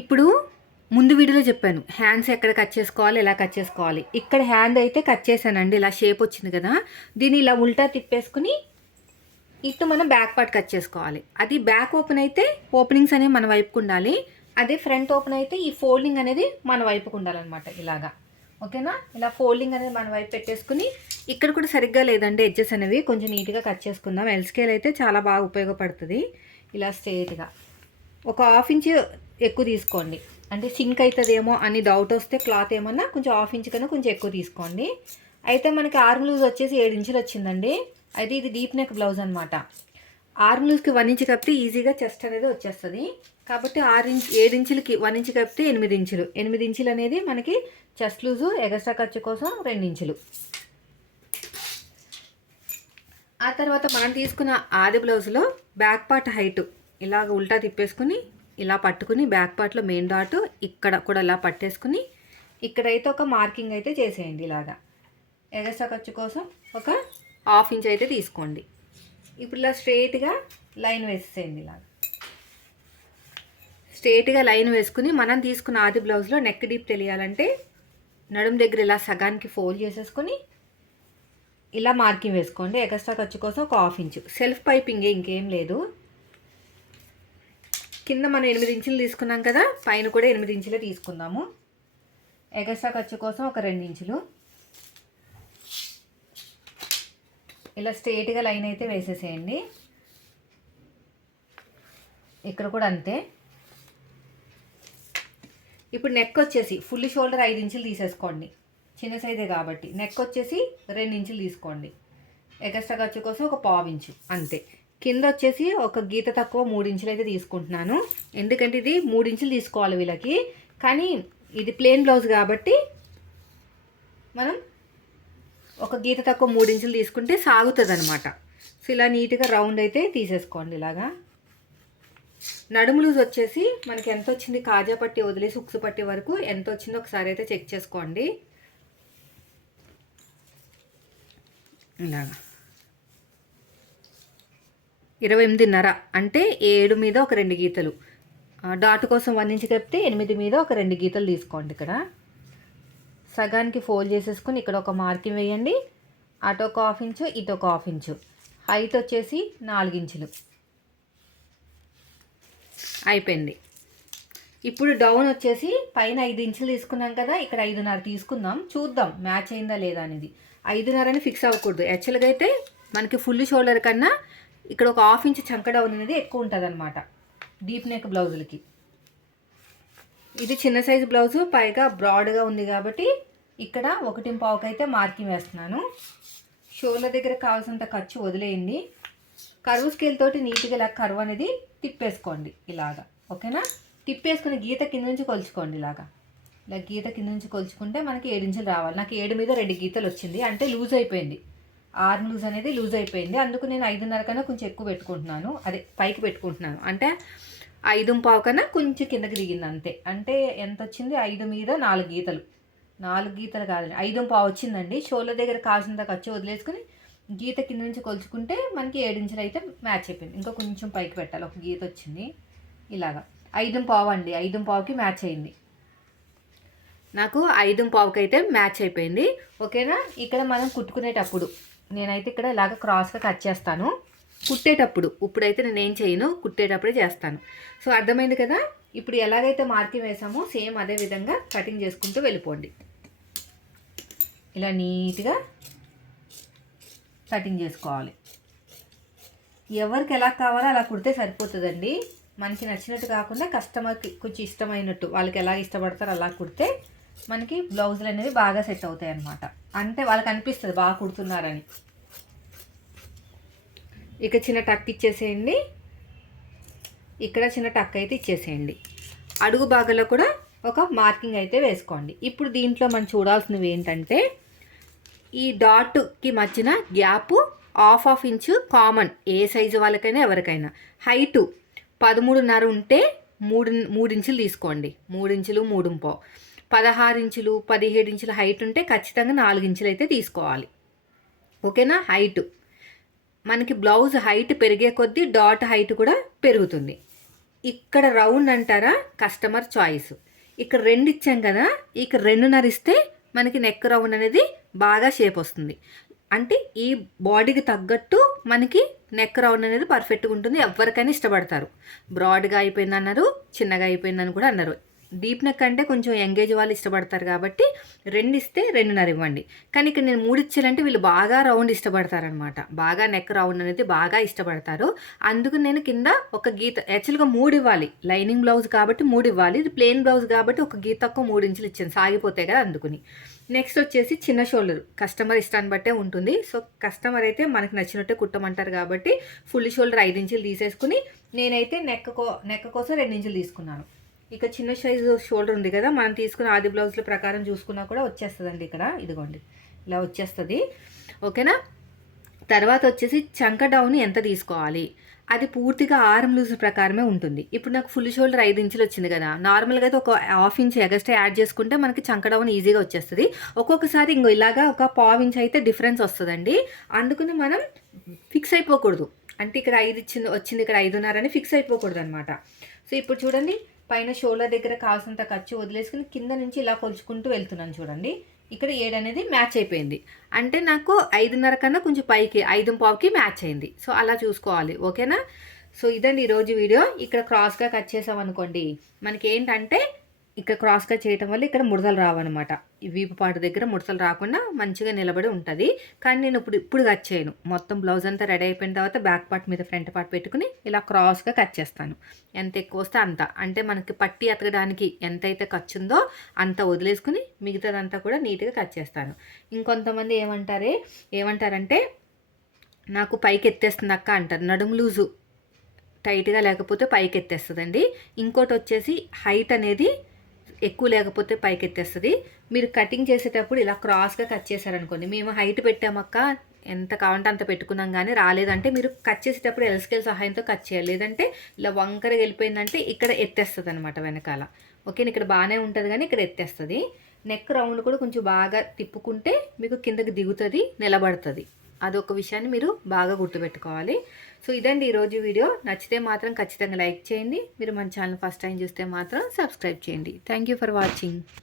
ఇప్పుడు ముందు వీడియోలో చెప్పాను. హ్యాండ్స్ ఎక్కడ కట్ చేసుకోవాలి ఎలా కట్ చేసుకోవాలి. ఇక్కడ హ్యాండ్ అయితే కట్ చేశానండి. ఇలా షేప్ వచ్చింది కదా. దీన్ని ఇలా ఉల్టా తిప్పేసుకుని ఇటు మనం బ్యాక్ పార్ట్ కట్ చేసుకోవాలి. అది బ్యాక్ ఓపెన్ అయితే ఓపెనింగ్స్ అనేవి మన వైపుకు ఉండాలి. అదే ఫ్రంట్ ఓపెన్ అయితే ఈ ఫోల్డింగ్ అనేది మన వైపుకు ఉండాలన్నమాట ఇలాగా. ఓకేనా? ఇలా ఫోల్డింగ్ అనేది మన వైపు పెట్టేసుకుని ఇక్కడ కూడా సరిగ్గా లేదండి ఎడ్జెస్ అనేవి. కొంచెం నీట్గా కట్ చేసుకుందాం. ఎల్ స్కేల్ అయితే చాలా బాగా ఉపయోగపడుతుంది. ఇలా స్ట్రేట్గా ఒక హాఫ్ ఇంచ్ ఎక్కువ తీసుకోండి. అంటే సింక్ అవుతుందేమో అని డౌట్ వస్తే క్లాత్ ఏమన్నా కొంచెం హాఫ్ ఇంచ్ కన్నా కొంచెం ఎక్కువ తీసుకోండి. అయితే మనకి ఆర్మ్ లూజ్ వచ్చేసి ఏడు ఇంచులు వచ్చిందండి. అయితే ఇది డీప్ నెక్ బ్లౌజ్ అనమాట ఆర్మ్ లూజ్కి వన్ ఇంచ్ కప్పితే ఈజీగా చెస్ట్ అనేది వచ్చేస్తుంది. కాబట్టి ఆరు ఇంచ్ ఏడు ఇంచులకి వన్ ఇంచ్ కప్పితే ఎనిమిది ఇంచులు ఎనిమిది ఇంచులు అనేది మనకి చెస్ట్ లూజు ఎగస్ట్రా ఖర్చు కోసం రెండు ఇంచులు ఆ తర్వాత మనం తీసుకున్న ఆది బ్లౌజ్లో బ్యాక్ పార్ట్ హైట్ ఇలాగ ఉల్టా తిప్పేసుకుని ఇలా పట్టుకుని బ్యాక్ పార్ట్లో మెయిన్ డాట్ ఇక్కడ కూడా ఇలా పట్టేసుకుని ఇక్కడైతే ఒక మార్కింగ్ అయితే చేసేయండి ఇలాగా. ఎగస్ట్రా ఖర్చు కోసం ఒక హాఫ్ ఇంచ్ అయితే తీసుకోండి. ఇప్పుడు ఇలా స్ట్రెయిట్గా లైన్ వేసేయండి ఇలాగ. స్ట్రెయిట్గా లైన్ వేసుకుని మనం తీసుకున్న ఆది బ్లౌజ్లో నెక్ డీప్ తెలియాలంటే నడుం దగ్గర ఇలా సగానికి ఫోల్డ్ చేసేసుకొని ఇలా మార్కింగ్ వేసుకోండి. ఎగస్ట్రా ఖర్చు కోసం ఒక హాఫ్ ఇంచు. సెల్ఫ్ పైపింగ్ ఇంకేం లేదు. కింద మనం ఎనిమిది ఇంచులు తీసుకున్నాం కదా పైన కూడా ఎనిమిది ఇంచులే తీసుకుందాము. ఎగస్ట్రా ఖర్చు కోసం ఒక రెండు ఇంచులు. ఇలా స్ట్రేట్గా లైన్ అయితే వేసేసేయండి. ఇక్కడ కూడా అంతే. ఇప్పుడు నెక్ వచ్చేసి ఫుల్ షోల్డర్ ఐదు ఇంచులు తీసేసుకోండి. చిన్న సైజే కాబట్టి. నెక్ వచ్చేసి రెండు ఇంచులు తీసుకోండి. ఎగస్ట్రా ఖర్చు కోసం ఒక పావు ఇంచు అంతే. కింద వచ్చేసి ఒక గీత తక్కువ మూడించులు అయితే తీసుకుంటున్నాను. ఎందుకంటే ఇది మూడు ఇంచులు తీసుకోవాలి వీళ్ళకి. కానీ ఇది ప్లెయిన్ బ్లౌజ్ కాబట్టి మనం ఒక గీత తక్కువ మూడు ఇంచులు తీసుకుంటే సాగుతుంది అనమాట సో ఇలా నీట్గా రౌండ్ అయితే తీసేసుకోండి ఇలాగా. నడుము లూజ్ వచ్చేసి మనకి ఎంత వచ్చింది? కాజా పట్టి వదిలేసి ఉక్సు పట్టి వరకు ఎంత వచ్చిందో ఒకసారి అయితే చెక్ చేసుకోండి. ఇలాగా. ఇరవై ఎనిమిదిన్నర అంటే ఏడు మీద ఒక రెండు గీతలు. డాట్ కోసం వన్ ఇంచ్ కప్పితే ఎనిమిది మీద ఒక రెండు గీతలు తీసుకోండి ఇక్కడ. సగానికి ఫోల్డ్ చేసేసుకుని ఇక్కడ ఒక మార్కింగ్ వేయండి. అటు ఒక హాఫ్ ఇంచు ఇటు ఒక హాఫ్ ఇంచు. హైట్ వచ్చేసి నాలుగించులు అయిపోయింది. ఇప్పుడు డౌన్ వచ్చేసి పైన ఐదు ఇంచులు తీసుకున్నాం కదా ఇక్కడ ఐదున్నర తీసుకుందాం. చూద్దాం మ్యాచ్ అయిందా లేదా అనేది. ఐదున్నర అని ఫిక్స్ అవ్వకూడదు. యాక్చువల్గా అయితే మనకి ఫుల్ షోల్డర్ కన్నా ఇక్కడ ఒక హాఫ్ ఇంచ్ చంక డౌన్ అనేది ఎక్కువ ఉంటుంది అనమాట డీప్ నెక్ బ్లౌజులకి ఇది చిన్న సైజు బ్లౌజు పైగా బ్రాడ్గా ఉంది కాబట్టి ఇక్కడ ఒకటి పావుకైతే మార్కింగ్ వేస్తున్నాను. షోర్ల దగ్గర కావాల్సినంత ఖర్చు వదిలేయండి. కరువు స్కేల్ తోటి నీట్గా ఇలా కరువు అనేది తిప్పేసుకోండి ఇలాగా. ఓకేనా? తిప్పేసుకుని గీత కింద నుంచి కొలుచుకోండి ఇలాగా. ఇలా గీత కింద నుంచి కొలుచుకుంటే మనకి ఏడించులు రావాలి. నాకు ఏడు మీద రెండు గీతలు వచ్చింది. అంటే లూజ్ అయిపోయింది. ఆర్మ్ లూజ్ అనేది లూజ్ అయిపోయింది. అందుకు నేను ఐదున్నర కన్నా కొంచెం ఎక్కువ పెట్టుకుంటున్నాను. అదే పైకి పెట్టుకుంటున్నాను. అంటే ఐదు పావు కన్నా కొంచెం కిందకి దిగింది అంతే. అంటే ఎంత వచ్చింది? ఐదు మీద నాలుగు గీతలు. నాలుగు గీతలు కాదండి. ఐదు పావు వచ్చిందండి. షోల దగ్గర కావాల్సినంత ఖర్చు వదిలేసుకుని గీత కింద నుంచి కొలుచుకుంటే మనకి ఏడించులు అయితే మ్యాచ్ అయిపోయింది. ఇంకా కొంచెం పైకి పెట్టాలి. ఒక గీత వచ్చింది. ఇలాగా. ఐదు పావు అండి. ఐదు పావుకి మ్యాచ్ అయింది. నాకు ఐదు పావుకి అయితే మ్యాచ్ అయిపోయింది. ఓకేనా? ఇక్కడ మనం కుట్టుకునేటప్పుడు నేనైతే ఇక్కడ ఇలాగ క్రాస్గా కట్ చేస్తాను. కుట్టేటప్పుడు ఇప్పుడైతే నేను ఏం చేయను కుట్టేటప్పుడే చేస్తాను. సో అర్థమైంది కదా? ఇప్పుడు ఎలాగైతే మార్కింగ్ వేసామో సేమ్ అదే విధంగా కటింగ్ చేసుకుంటూ వెళ్ళిపోండి. ఇలా నీట్గా కటింగ్ చేసుకోవాలి. ఎవరికి ఎలా కావాలో అలా కుడితే సరిపోతుందండి. మనకి నచ్చినట్టు కాకుండా కస్టమర్కి కొంచెం ఇష్టమైనట్టు వాళ్ళకి ఎలా ఇష్టపడతారో అలా కుడితే మనకి బ్లౌజులు అనేవి బాగా సెట్ అవుతాయి అన్నమాట. అంటే వాళ్ళకి అనిపిస్తుంది బాగా కుడుతున్నారని. ఇక చిన్న టక్ ఇచ్చేసేయండి. ఇక్కడ చిన్న టక్ అయితే ఇచ్చేసేయండి. అడుగు భాగంలో కూడా ఒక మార్కింగ్ అయితే వేసుకోండి. ఇప్పుడు దీంట్లో మనం చూడాల్సినవి ఏంటంటే ఈ డాట్కి మధ్యన gap half half inch common ఏ సైజు వాళ్ళకైనా ఎవరికైనా. హైటు పదమూడున్నర ఉంటే మూడు మూడు ఇంచులు తీసుకోండి. మూడు ఇంచులు మూడు పదహారు ఇంచులు పదిహేడు ఇంచుల హైట్ ఉంటే ఖచ్చితంగా నాలుగు ఇంచులు అయితే తీసుకోవాలి. ఓకేనా హైట్ మనకి బ్లౌజ్ హైట్ పెరిగే కొద్దీ డాట్ హైట్ కూడా పెరుగుతుంది. ఇక్కడ రౌండ్ అంటారా? కస్టమర్ చాయిస్ ఇక్కడ రెండు ఇచ్చాం కదా? ఇక్కడ రెండున్నర ఇస్తే మనకి నెక్ రౌండ్ అనేది బాగా షేప్ వస్తుంది. అంటే ఈ బాడీకి తగ్గట్టు మనకి నెక్ రౌండ్ అనేది పర్ఫెక్ట్గా ఉంటుంది. ఎవరికైనా ఇష్టపడతారు. బ్రాడ్గా అయిపోయింది అన్నారు చిన్నగా అయిపోయిందని కూడా అన్నారు. డీప్ నెక్ అంటే కొంచెం ఎంగేజ్ వాళ్ళు ఇష్టపడతారు కాబట్టి రెండు ఇస్తే రెండున్నర ఇవ్వండి. కానీ ఇక్కడ నేను మూడు ఇచ్చానంటే వీళ్ళు బాగా రౌండ్ ఇష్టపడతారనమాట. బాగా నెక్ రౌండ్ అనేది బాగా ఇష్టపడతారు. అందుకు నేను కింద ఒక గీత యాక్చువల్గా మూడు ఇవ్వాలి. లైనింగ్ బ్లౌజ్ కాబట్టి మూడు ఇవ్వాలి. ఇది ప్లెయిన్ బ్లౌజ్ కాబట్టి ఒక గీతకు మూడు ఇంచులు ఇచ్చాను. సాగిపోతాయి కదా అందుకుని. నెక్స్ట్ వచ్చేసి చిన్న షోల్డర్. కస్టమర్ ఇష్టాన్ని బట్టే ఉంటుంది. సో కస్టమర్ అయితే మనకు నచ్చినట్టే కుట్టమంటారు కాబట్టి ఫుల్ షోల్డర్ ఐదు ఇంచులు తీసేసుకుని నేనైతే నెక్ కో నెక్ కోసం రెండు ఇంచులు తీసుకున్నాను. ఇక చిన్న సైజు షోల్డర్ ఉంది కదా మనం తీసుకున్న ఆది బ్లౌజ్ల ప్రకారం చూసుకున్నా కూడా వచ్చేస్తుందండి ఇక్కడ. ఇదిగోండి ఇలా వచ్చేస్తుంది. ఓకేనా? తర్వాత వచ్చేసి చంక డౌన్ ఎంత తీసుకోవాలి? అది పూర్తిగా ఆర్మ్ లూజ్ ప్రకారమే ఉంటుంది. ఇప్పుడు నాకు ఫుల్ షోల్డర్ ఐదు ఇంచులు వచ్చింది కదా నార్మల్గా అయితే ఒక హాఫ్ ఇంచ్ ఎగస్ట్రా యాడ్ చేసుకుంటే మనకి చంక డౌన్ ఈజీగా వచ్చేస్తుంది. ఒక్కొక్కసారి ఇంకో ఇలాగా ఒక పావు ఇంచ్ అయితే డిఫరెన్స్ వస్తుందండి. అందుకని మనం ఫిక్స్ అయిపోకూడదు. అంటే ఇక్కడ ఐదు ఇచ్చింది వచ్చింది ఇక్కడ ఐదున్నర అని ఫిక్స్ అయిపోకూడదు అనమాట సో ఇప్పుడు చూడండి పైన షోల్డర్ దగ్గర కావాల్సినంత ఖర్చు వదిలేసుకుని కింద నుంచి ఇలా కొలుచుకుంటూ వెళ్తున్నాను చూడండి. ఇక్కడ ఏడు అనేది మ్యాచ్ అయిపోయింది. అంటే నాకు ఐదున్నర కన్నా కొంచెం పైకి ఐదు పావుకి మ్యాచ్ అయింది. సో అలా చూసుకోవాలి. ఓకేనా? సో ఇదండి ఈరోజు వీడియో. ఇక్కడ క్రాస్గా కట్ చేసాం అనుకోండి మనకి ఏంటంటే ఇక్కడ క్రాస్గా చేయటం వల్ల ఇక్కడ ముడతలు రావన్నమాట. ఈ వీపు పాటు దగ్గర ముడతలు రాకుండా మంచిగా నిలబడి ఉంటుంది. కానీ నేను ఇప్పుడు ఇప్పుడు కట్ చేయను. మొత్తం బ్లౌజ్ అంతా రెడీ అయిపోయిన తర్వాత బ్యాక్ పార్ట్ మీద ఫ్రంట్ పార్ట్ పెట్టుకుని ఇలా క్రాస్గా కట్ చేస్తాను. ఎంత ఎక్కువ వస్తే అంత. అంటే మనకి పట్టి ఎతకడానికి ఎంత అయితే ఖర్చు ఉందో అంత వదిలేసుకుని మిగతాదంతా కూడా నీట్గా కట్ చేస్తాను. ఇంకొంతమంది ఏమంటారే ఏమంటారంటే నాకు పైకి ఎత్తేస్తుంది అక్క అంటారు. నడుము లూజు. టైట్గా లేకపోతే పైకి ఎత్తేస్తుందండి. ఇంకోటి వచ్చేసి హైట్ అనేది ఎక్కువ లేకపోతే పైకి ఎత్తేస్తుంది మీరు కటింగ్ చేసేటప్పుడు ఇలా క్రాస్గా కట్ చేశారనుకోండి మేము హైట్ పెట్టామక్క ఎంత కావాలంటే అంత పెట్టుకున్నాం కానీ రాలేదంటే మీరు కట్ చేసేటప్పుడు ఎల్స్కేల్ సహాయంతో కట్ చేయాలి. లేదంటే ఇలా వంకరగా వెళ్ళిపోయిందంటే ఇక్కడ ఎత్తేస్తుంది అనమాట వెనకాల. ఓకే ఇక్కడ బాగానే ఉంటుంది కానీ ఇక్కడ ఎత్తేస్తుంది. నెక్ రౌండ్ కూడా కొంచెం బాగా తిప్పుకుంటే మీకు కిందకి దిగుతుంది నిలబడుతుంది. అదొక విషయాన్ని మీరు బాగా గుర్తుపెట్టుకోవాలి. సో ఇదండి ఈరోజు వీడియో. నచ్చితే మాత్రం ఖచ్చితంగా లైక్ చేయండి. మీరు మన ఛానల్ ఫస్ట్ టైం చూస్తే మాత్రం సబ్స్క్రైబ్ చేయండి. Thank you for watching